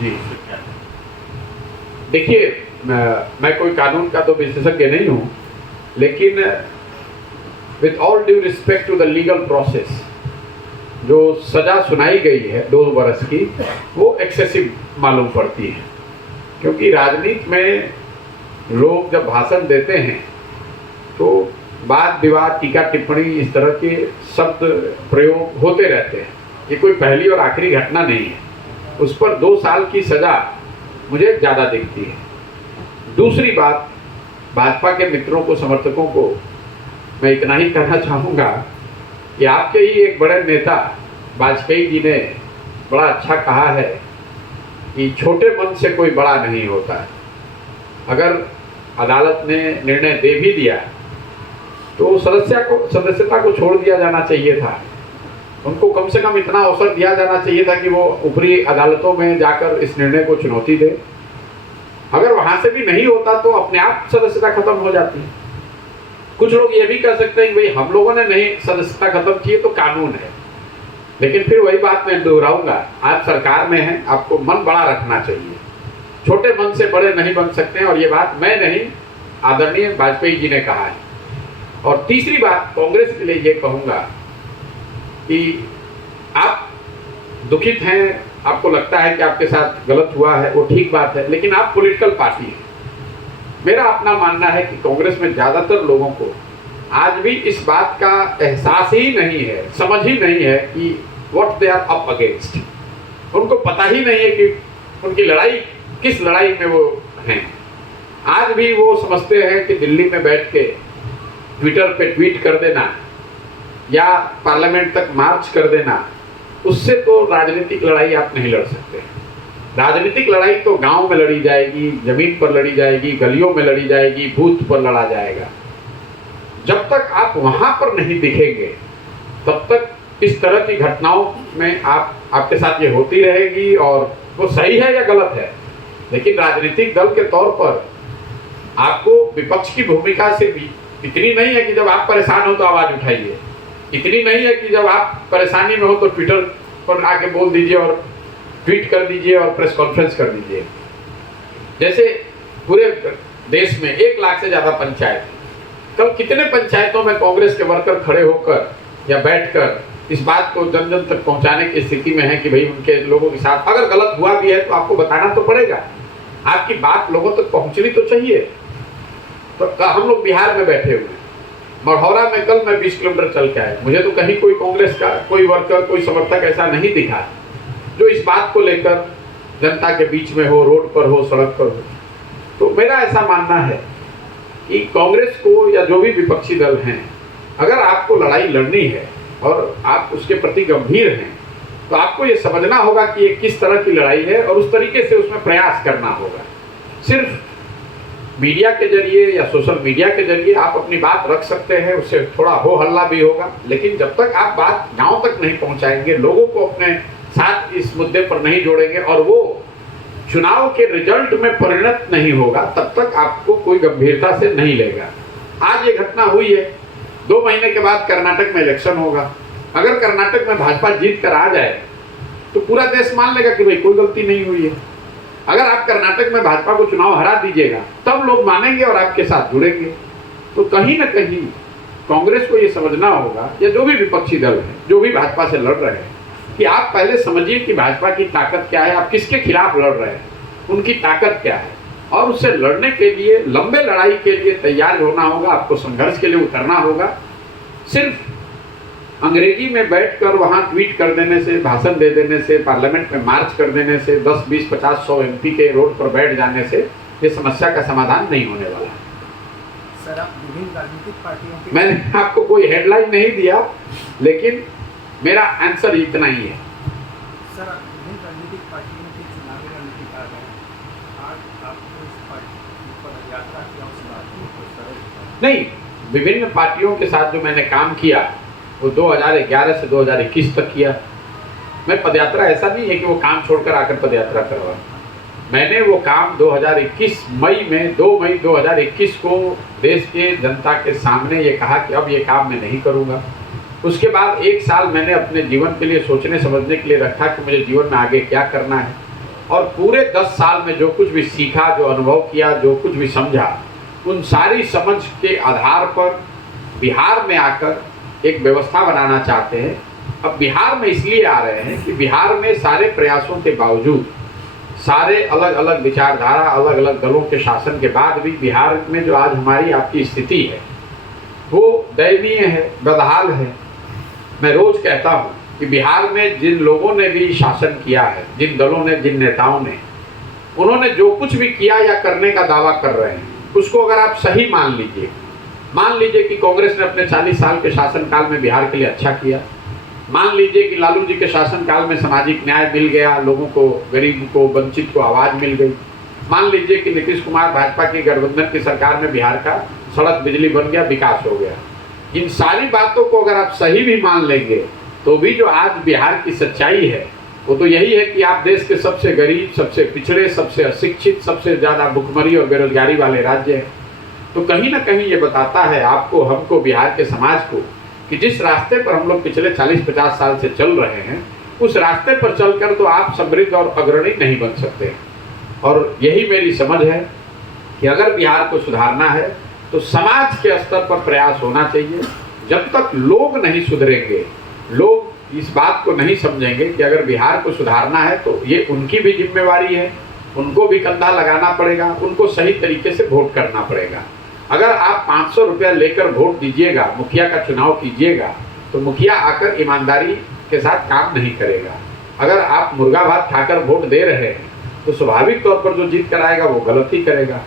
जी देखिए, मैं कोई कानून का तो विशेषज्ञ नहीं हूँ, लेकिन with all due respect to the legal process, जो सज़ा सुनाई गई है 2 वर्ष की, वो एक्सेसिव मालूम पड़ती है। क्योंकि राजनीति में लोग जब भाषण देते हैं तो वाद विवाद, टीका टिप्पणी, इस तरह के शब्द प्रयोग होते रहते हैं। ये कोई पहली और आखिरी घटना नहीं है। उस पर 2 साल की सज़ा मुझे ज़्यादा दिखती है। दूसरी बात, भाजपा के मित्रों को, समर्थकों को मैं इतना ही कहना चाहूँगा कि आपके ही एक बड़े नेता वाजपेयी जी ने बड़ा अच्छा कहा है कि छोटे मन से कोई बड़ा नहीं होता है। अगर अदालत ने निर्णय दे भी दिया तो सदस्यता को छोड़ दिया जाना चाहिए था। उनको कम से कम इतना अवसर दिया जाना चाहिए था कि वो ऊपरी अदालतों में जाकर इस निर्णय को चुनौती दे। अगर वहाँ से भी नहीं होता तो अपने आप सदस्यता खत्म हो जाती। कुछ लोग ये भी कह सकते हैं कि भाई हम लोगों ने नहीं सदस्यता खत्म की तो कानून है, लेकिन फिर वही बात मैं दोहराऊंगा, आप सरकार में हैं, आपको मन बड़ा रखना चाहिए। छोटे मन से बड़े नहीं बन सकते हैं, और ये बात मैं नहीं, आदरणीय वाजपेयी जी ने कहा है। और तीसरी बात, कांग्रेस के लिए ये कहूँगा कि आप दुखित हैं, आपको लगता है कि आपके साथ गलत हुआ है, वो ठीक बात है, लेकिन आप पॉलिटिकल पार्टी हैं। मेरा अपना मानना है कि कांग्रेस में ज़्यादातर लोगों को आज भी इस बात का एहसास ही नहीं है, समझ ही नहीं है कि what they are up against. उनको पता ही नहीं है कि उनकी लड़ाई किस लड़ाई में वो हैं। आज भी वो समझते हैं कि दिल्ली में बैठ के ट्विटर पे ट्वीट कर देना या पार्लियामेंट तक मार्च कर देना, उससे तो राजनीतिक लड़ाई आप नहीं लड़ सकते। राजनीतिक लड़ाई तो गांव में लड़ी जाएगी, जमीन पर लड़ी जाएगी, गलियों में लड़ी जाएगी, बूथ पर लड़ा जाएगा। जब तक आप वहां पर नहीं दिखेंगे तब तक इस तरह की घटनाओं में आपके साथ ये होती रहेगी, और वो सही है या गलत है। लेकिन राजनीतिक दल के तौर पर आपको विपक्ष की भूमिका से भी इतनी नहीं है कि जब आप परेशान हो तो आवाज उठाइए, इतनी नहीं है कि जब आप परेशानी में हो तो ट्विटर पर आके बोल दीजिए और ट्वीट कर दीजिए और प्रेस कॉन्फ्रेंस कर दीजिए। जैसे पूरे देश में 1 लाख से ज़्यादा पंचायत, कल कितने पंचायतों में कांग्रेस के वर्कर खड़े होकर या बैठकर इस बात को जन जन तक पहुंचाने की स्थिति में है कि भाई उनके लोगों के साथ अगर गलत हुआ भी है तो आपको बताना तो पड़ेगा, आपकी बात लोगों तक पहुंचनी तो चाहिए। तो हम लोग बिहार में बैठे हुए, मढ़ौरा में कल मैं 20 किलोमीटर चल के आया, मुझे तो कहीं कोई कांग्रेस का कोई वर्कर, कोई समर्थक ऐसा नहीं दिखा जो इस बात को लेकर जनता के बीच में हो, रोड पर हो, सड़क पर हो। तो मेरा ऐसा मानना है कि कांग्रेस को या जो भी विपक्षी दल हैं, अगर आपको लड़ाई लड़नी है और आप उसके प्रति गंभीर हैं तो आपको ये समझना होगा कि ये किस तरह की लड़ाई है और उस तरीके से उसमें प्रयास करना होगा। सिर्फ मीडिया के जरिए या सोशल मीडिया के जरिए आप अपनी बात रख सकते हैं, उससे थोड़ा हो हल्ला भी होगा, लेकिन जब तक आप बात गांव तक नहीं पहुंचाएंगे, लोगों को अपने साथ इस मुद्दे पर नहीं जोड़ेंगे और वो चुनाव के रिजल्ट में परिणत नहीं होगा, तब तक आपको कोई गंभीरता से नहीं लेगा। आज ये घटना हुई है, 2 महीने के बाद कर्नाटक में इलेक्शन होगा। अगर कर्नाटक में भाजपा जीत कर आ जाए तो पूरा देश मान लेगा कि भाई कोई गलती नहीं हुई है। अगर आप कर्नाटक में भाजपा को चुनाव हरा दीजिएगा तब लोग मानेंगे और आपके साथ जुड़ेंगे। तो कहीं ना कहीं कांग्रेस को ये समझना होगा, या जो भी विपक्षी दल है, जो भी भाजपा से लड़ रहे हैं, कि आप पहले समझिए कि भाजपा की ताकत क्या है, आप किसके खिलाफ लड़ रहे हैं, उनकी ताकत क्या है, और उससे लड़ने के लिए, लंबे लड़ाई के लिए तैयार होना होगा, आपको संघर्ष के लिए उतरना होगा। सिर्फ अंग्रेजी में बैठकर वहां ट्वीट कर देने से, भाषण दे देने से, पार्लियामेंट में मार्च कर देने से, 10, 20, 50, 100 एमपी के रोड पर बैठ जाने से ये समस्या का समाधान नहीं होने वाला। सर, आप विभिन्न राजनीतिक पार्टियों के, मैंने आपको कोई हेडलाइन नहीं दिया, लेकिन मेरा आंसर इतना ही है। सर, विभिन्न राजनीतिक पार्टियों की चुनावी रणनीति आ गए, आज आपको इस पार्टी पर यात्रा की आवश्यकता नहीं, विभिन्न पार्टियों के साथ जो मैंने काम किया वो 2011 से 2021 तक किया। मैं पदयात्रा ऐसा नहीं है कि वो काम छोड़कर आकर पदयात्रा करवा, मैंने वो काम 2021 मई में 2 मई 2021 को देश के जनता के सामने ये कहा कि अब ये काम मैं नहीं करूँगा। उसके बाद 1 साल मैंने अपने जीवन के लिए सोचने समझने के लिए रखा कि मुझे जीवन में आगे क्या करना है। और पूरे 10 साल में जो कुछ भी सीखा, जो अनुभव किया, जो कुछ भी समझा, उन सारी समझ के आधार पर बिहार में आकर एक व्यवस्था बनाना चाहते हैं। अब बिहार में इसलिए आ रहे हैं कि बिहार में सारे प्रयासों के बावजूद, सारे अलग अलग विचारधारा, अलग अलग दलों के शासन के बाद भी बिहार में जो आज हमारी आपकी स्थिति है वो दयनीय है, बदहाल है। मैं रोज कहता हूँ कि बिहार में जिन लोगों ने भी शासन किया है, जिन दलों ने, जिन नेताओं ने, उन्होंने जो कुछ भी किया या करने का दावा कर रहे हैं उसको अगर आप सही मान लीजिए कि कांग्रेस ने अपने 40 साल के शासनकाल में बिहार के लिए अच्छा किया, मान लीजिए कि लालू जी के शासनकाल में सामाजिक न्याय मिल गया, लोगों को, गरीब को, वंचित को आवाज़ मिल गई, मान लीजिए कि नीतीश कुमार भाजपा की गठबंधन की सरकार में बिहार का सड़क बिजली बन गया, विकास हो गया। इन सारी बातों को अगर आप सही भी मान लेंगे तो भी जो आज बिहार की सच्चाई है वो तो यही है कि आप देश के सबसे गरीब, सबसे पिछड़े, सबसे अशिक्षित, सबसे ज़्यादा भुखमरी और बेरोजगारी वाले राज्य हैं। तो कहीं ना कहीं ये बताता है आपको, हमको, बिहार के समाज को कि जिस रास्ते पर हम लोग पिछले 40-50 साल से चल रहे हैं उस रास्ते पर चलकर तो आप समृद्ध और अग्रणी नहीं बन सकते। और यही मेरी समझ है कि अगर बिहार को सुधारना है तो समाज के स्तर पर प्रयास होना चाहिए। जब तक लोग नहीं सुधरेंगे, लोग इस बात को नहीं समझेंगे कि अगर बिहार को सुधारना है तो ये उनकी भी जिम्मेवारी है, उनको भी कंधा लगाना पड़ेगा, उनको सही तरीके से वोट करना पड़ेगा। अगर आप 500 रुपया लेकर वोट दीजिएगा, मुखिया का चुनाव कीजिएगा, तो मुखिया आकर ईमानदारी के साथ काम नहीं करेगा। अगर आप मुर्गा भात खाकर वोट दे रहे हैं तो स्वाभाविक तौर पर जो जीत कर आएगा वो गलत ही करेगा।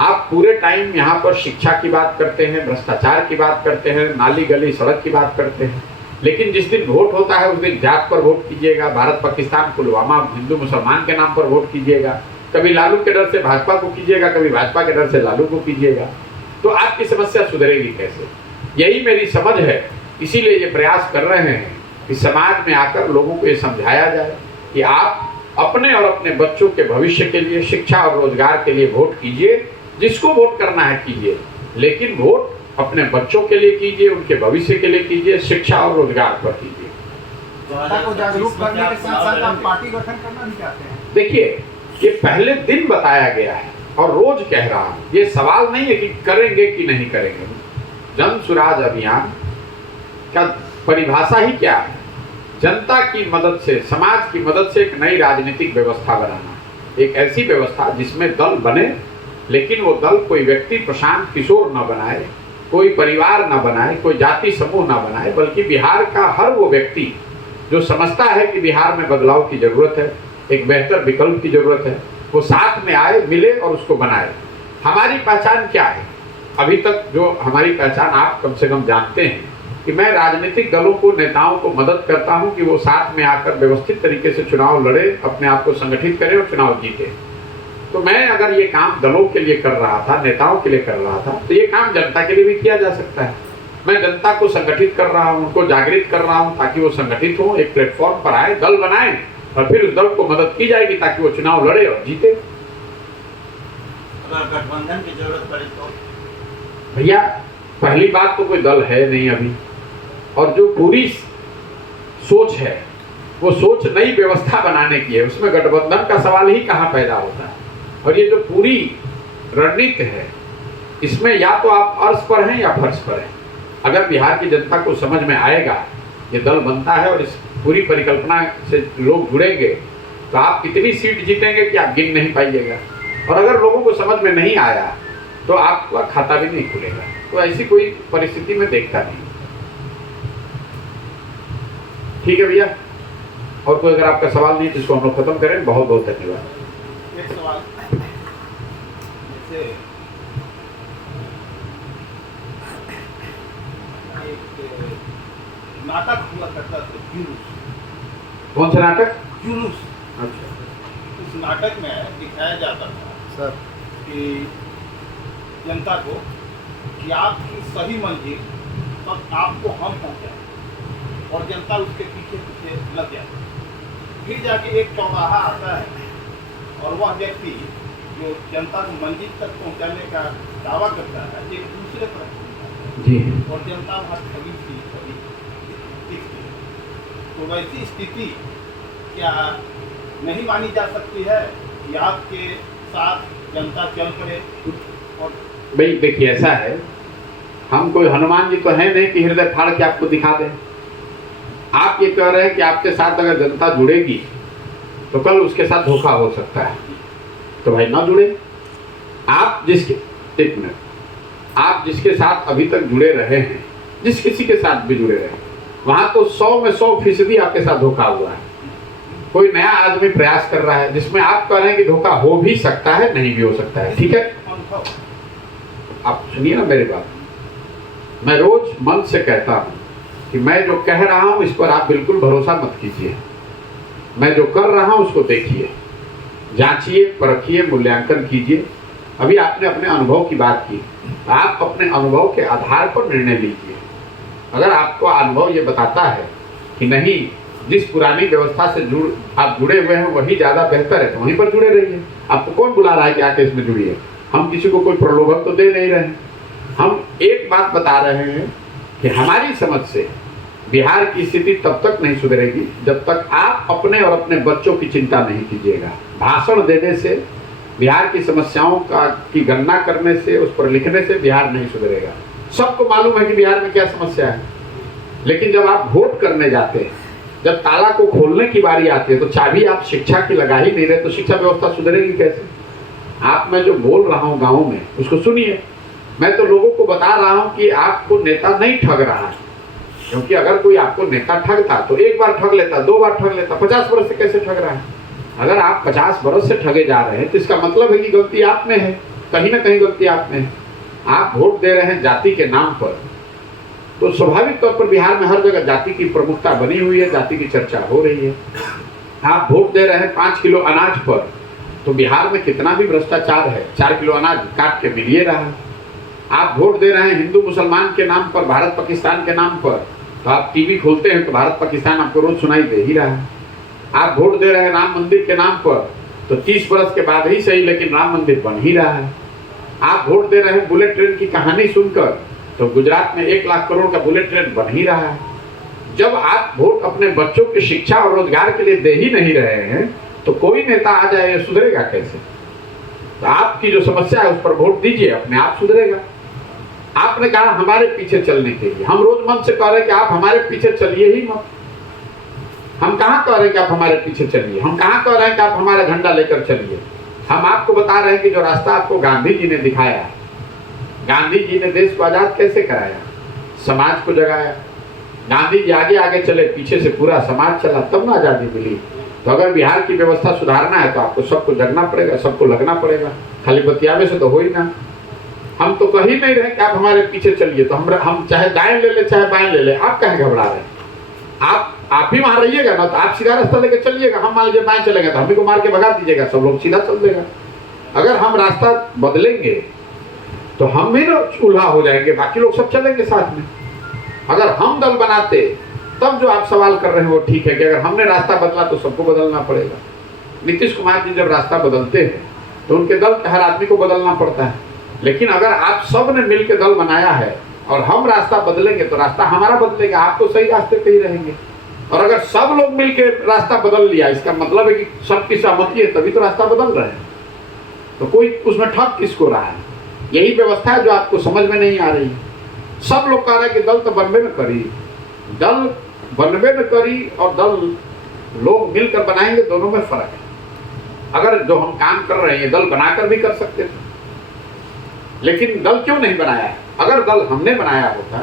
आप पूरे टाइम यहाँ पर शिक्षा की बात करते हैं, भ्रष्टाचार की बात करते हैं, नाली गली सड़क की बात करते हैं, लेकिन जिस दिन वोट होता है उस दिन जात पर वोट कीजिएगा, भारत पाकिस्तान, पुलवामा, हिंदू मुसलमान के नाम पर वोट कीजिएगा, कभी लालू के डर से भाजपा को कीजिएगा, कभी भाजपा के डर से लालू को कीजिएगा, तो आपकी समस्या सुधरेगी कैसे? यही मेरी समझ है। इसीलिए ये प्रयास कर रहे हैं कि समाज में आकर लोगों को ये समझाया जाए कि आप अपने और अपने बच्चों के भविष्य के लिए, शिक्षा और रोजगार के लिए वोट कीजिए। जिसको वोट करना है कीजिए, लेकिन वोट अपने बच्चों के लिए कीजिए, उनके भविष्य के लिए कीजिए, शिक्षा और रोजगार पर कीजिए। जनता को जागरूक करने के साथ साथ आप पार्टी गठन करना भी चाहते हैं? देखिए, ये पहले दिन बताया गया है और रोज कह रहा हूं, ये सवाल नहीं है कि करेंगे कि नहीं करेंगे। जन सुराज अभियान का परिभाषा ही क्या है? जनता की मदद से, समाज की मदद से एक नई राजनीतिक व्यवस्था बनाना, एक ऐसी व्यवस्था जिसमें दल बने, लेकिन वो दल कोई व्यक्ति प्रशांत किशोर न बनाए, कोई परिवार न बनाए, कोई जाति समूह न बनाए, बल्कि बिहार का हर वो व्यक्ति जो समझता है कि बिहार में बदलाव की जरूरत है, एक बेहतर विकल्प की जरूरत है, वो साथ में आए, मिले और उसको बनाए। हमारी पहचान क्या है? अभी तक जो हमारी पहचान आप कम से कम जानते हैं कि मैं राजनीतिक दलों को, नेताओं को मदद करता हूं कि वो साथ में आकर व्यवस्थित तरीके से चुनाव लड़े, अपने आप को संगठित करें और चुनाव जीते। तो मैं अगर ये काम दलों के लिए कर रहा था, नेताओं के लिए कर रहा था, तो ये काम जनता के लिए भी किया जा सकता है। मैं जनता को संगठित कर रहा हूँ, उनको जागृत कर रहा हूँ ताकि वो संगठित हो, एक प्लेटफॉर्म पर आए, दल बनाए और फिर उस दल को मदद की जाएगी ताकि वो चुनाव लड़े और जीते। अगर गठबंधन की जरूरत पड़े तो? भैया, पहली बात तो कोई दल है नहीं अभी, और जो पूरी सोच है वो सोच नई व्यवस्था बनाने की है, उसमें गठबंधन का सवाल ही कहाँ पैदा होता है। और ये जो पूरी रणनीति है इसमें या तो आप अर्श पर हैं या फर्श पर हैं। अगर बिहार की जनता को समझ में आएगा ये दल बनता है और इस पूरी परिकल्पना से लोग जुड़ेंगे तो आप कितनी सीट जीतेंगे कि आप गिन नहीं पाइएगा। और अगर लोगों को समझ में नहीं आया तो आपका खाता भी नहीं खुलेगा। तो ऐसी कोई परिस्थिति में देखता नहीं। ठीक है भैया, और कोई अगर आपका सवाल नहीं तो इसको हम लोग खत्म करें। बहुत बहुत धन्यवाद। एक सवाल, जैसे एक नाटक हुआ करता था जुलूस। कौन सा नाटक? जुलूस। अच्छा। उस नाटक में दिखाया जाता था सर कि जनता को कि आपकी सही मंजिल तक आपको हम पहुंचाए और जनता उसके पीछे पीछे लग जाए। फिर जाके एक चौराहा आता है और वह व्यक्ति जो जनता को मंजिल तक पहुंचाने का दावा करता है एक दूसरे तरफ जी, और जनता वहाँ ठगी थी, कभी दिखती। तो वैसी स्थिति क्या नहीं मानी जा सकती है कि आपके साथ जनता चल पड़े? और भाई देखिए, ऐसा है, हम कोई हनुमान जी तो है नहीं कि हृदय फाड़ के आपको दिखा दें। आप ये कह रहे हैं कि आपके साथ अगर जनता जुड़ेगी तो कल उसके साथ धोखा हो सकता है, तो भाई ना जुड़े। आप जिसके साथ अभी तक जुड़े रहे हैं, जिस किसी के साथ भी जुड़े रहे, वहां तो 100 में 100% आपके साथ धोखा हुआ है। कोई नया आदमी प्रयास कर रहा है जिसमें आप कह रहे हैं कि धोखा हो भी सकता है, नहीं भी हो सकता है। ठीक है, आप सुनिए ना मेरी बात। मैं रोज मन से कहता हूं कि मैं जो कह रहा हूं इस पर आप बिल्कुल भरोसा मत कीजिए। मैं जो कर रहा हूं उसको देखिए, जांचिए, परखिए, मूल्यांकन कीजिए। अभी आपने अपने अनुभव की बात की, आप अपने अनुभव के आधार पर निर्णय लीजिए। अगर आपको अनुभव ये बताता है कि नहीं, जिस पुरानी व्यवस्था से आप जुड़े हुए हैं वही ज़्यादा बेहतर है, तो वहीं पर जुड़े रहिए। आपको कौन बुला रहा है कि आके इसमें जुड़िए? हम किसी को कोई प्रलोभन तो दे नहीं रहे। हम एक बात बता रहे हैं कि हमारी समझ से बिहार की स्थिति तब तक नहीं सुधरेगी जब तक आप अपने और अपने बच्चों की चिंता नहीं कीजिएगा। भाषण देने से, बिहार की समस्याओं की गणना करने से, उस पर लिखने से बिहार नहीं सुधरेगा। सबको मालूम है कि बिहार में क्या समस्या है, लेकिन जब आप वोट करने जाते हैं, जब ताला को खोलने की बारी आती है, तो चाबी आप शिक्षा की लगा ही नहीं रहे, तो शिक्षा व्यवस्था सुधरेगी कैसे? आप, मैं जो बोल रहा हूँ गाँव में, उसको सुनिए। मैं तो लोगों को बता रहा हूँ कि आपको नेता नहीं ठग रहा है, क्योंकि अगर कोई आपको नेता ठगता तो एक बार ठग लेता, 2 बार ठग लेता, 50 वर्ष से कैसे ठग रहा है? अगर आप 50 वर्ष से ठगे जा रहे हैं तो इसका मतलब है कि गलती आप में है, कहीं ना कहीं गलती आप में है। आप वोट दे रहे हैं जाति के नाम पर, तो स्वाभाविक तौर पर बिहार में हर जगह जाति की प्रमुखता बनी हुई है, जाति की चर्चा हो रही है। आप वोट दे रहे हैं 5 किलो अनाज पर, तो बिहार में कितना भी भ्रष्टाचार है, 4 किलो अनाज काट के मिलिए रहा है। आप वोट दे रहे हैं हिंदू मुसलमान के नाम पर, भारत पाकिस्तान के नाम पर, तो आप टीवी खोलते हैं तो भारत पाकिस्तान आपको रोज सुनाई दे ही रहा है। आप वोट दे रहे हैं राम मंदिर के नाम पर, तो 30 वर्ष के बाद ही सही, लेकिन राम मंदिर बन ही रहा है। आप वोट दे रहे हैं बुलेट ट्रेन की कहानी सुनकर, तो गुजरात में 1 लाख करोड़ का बुलेट ट्रेन बन ही रहा है। जब आप वोट अपने बच्चों की शिक्षा और रोजगार के लिए दे ही नहीं रहे हैं, तो कोई नेता आ जाए, ये सुधरेगा कैसे? तो आपकी जो समस्या है उस पर वोट दीजिए, अपने आप सुधरेगा। आपने कहा हमारे पीछे चलने के लिए, हम रोज मन से कह रहे हैं कि आप हमारे पीछे चलिए ही मत। हम कहाँ कह रहे हैं कि आप हमारे पीछे चलिए? हम कहाँ कह रहे हैं कि आप हमारा झंडा लेकर चलिए? हम आपको बता रहे हैं कि जो रास्ता आपको गांधी जी ने दिखाया, गांधी जी ने देश को आजाद कैसे कराया, समाज को जगाया। गांधी जी आगे आगे चले, पीछे से पूरा समाज चला, तब ना आजादी मिली। तो अगर बिहार की व्यवस्था सुधारना है तो आपको सबको जगना पड़ेगा, सबको लगना पड़ेगा। खाली बतियावे से तो हो ही ना। हम तो कह ही नहीं रहे कि आप हमारे पीछे चलिए, तो हम चाहे दाएं ले ले चाहे बाएं ले ले, आप कहे घबरा रहे हैं? आप भी वहां रहिएगा ना, तो आप सीधा रास्ता लेकर चलिएगा। हम मान लीजिए बाएं चलेंगे तो हम ही को मार के भगा दीजिएगा, सब लोग सीधा चल देगा। अगर हम रास्ता बदलेंगे तो हम भी ना उल्हा हो जाएंगे, बाकी लोग सब चलेंगे साथ में। अगर हम दल बनाते, तब जो आप सवाल कर रहे हैं वो ठीक है कि अगर हमने रास्ता बदला तो सबको बदलना पड़ेगा। नीतीश कुमार जी जब रास्ता बदलते हैं तो उनके दल के हर आदमी को बदलना पड़ता है, लेकिन अगर आप सब ने मिलकर दल बनाया है और हम रास्ता बदलेंगे तो रास्ता हमारा बदलेगा, आप तो सही रास्ते पे ही रहेंगे। और अगर सब लोग मिलकर रास्ता बदल लिया, इसका मतलब है कि सबकी सहमति है, तभी तो रास्ता बदल रहे हैं। तो कोई उसमें ठग किसको रहा है? यही व्यवस्था है जो आपको समझ में नहीं आ रही। सब लोग कह रहे हैं कि दल तो बनबे न करी, दल बनबे न करी और दल लोग मिलकर बनाएंगे, दोनों में फर्क है। अगर जो हम काम कर रहे हैं दल बनाकर भी कर सकते थे, लेकिन दल क्यों नहीं बनाया है? अगर दल हमने बनाया होता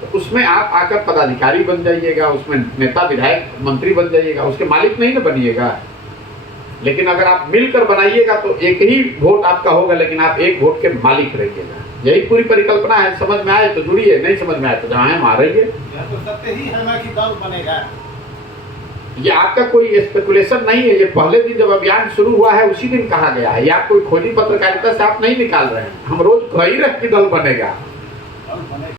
तो उसमें आप आकर पदाधिकारी बन जाइएगा, उसमें नेता विधायक मंत्री बन जाइएगा, उसके मालिक नहीं ना बनिएगा। लेकिन अगर आप मिलकर बनाइएगा तो एक ही वोट आपका होगा, लेकिन आप एक वोट के मालिक रहिएगा। यही पूरी परिकल्पना है। समझ में आए तो जुड़िए, नहीं समझ में आए तो जहाँ है वहाँ रहिए। तो सत्य ही है ना कि दल बनेगा? ये आपका कोई स्पेकुलेशन नहीं है, ये पहले दिन जब अभियान शुरू हुआ है उसी दिन कहा गया है। ये आप कोई खोजी पत्रकारिता से आप नहीं निकाल रहे हैं। हम रोज कह ही रहे कि दल बनेगा।